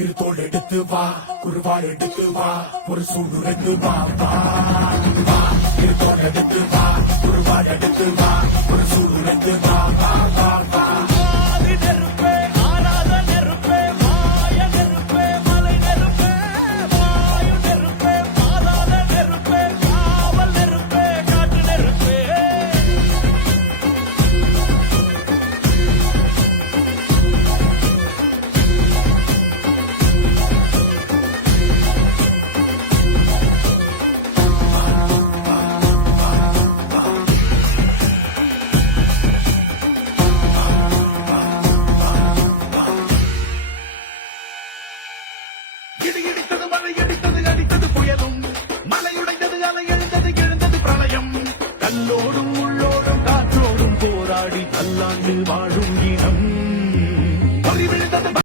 இரு தோள் எடுத்து வா குருவாள் எடுத்து வா ஒரு சூடு எடுத்து வா வா வா இரு தோள் எடுத்து வா குருவாள் எடுத்து வா ஒரு சூடு எடுத்து வா வா வா வா இடித்தது மழை அடித்தது அடித்தது புயலும் மலையுடைந்தது அலை எழுந்தது எழுந்தது பிரளயம் கல்லோடும் உள்ளோடும் காற்றோடும் போராடி பல்லாண்டு வாழ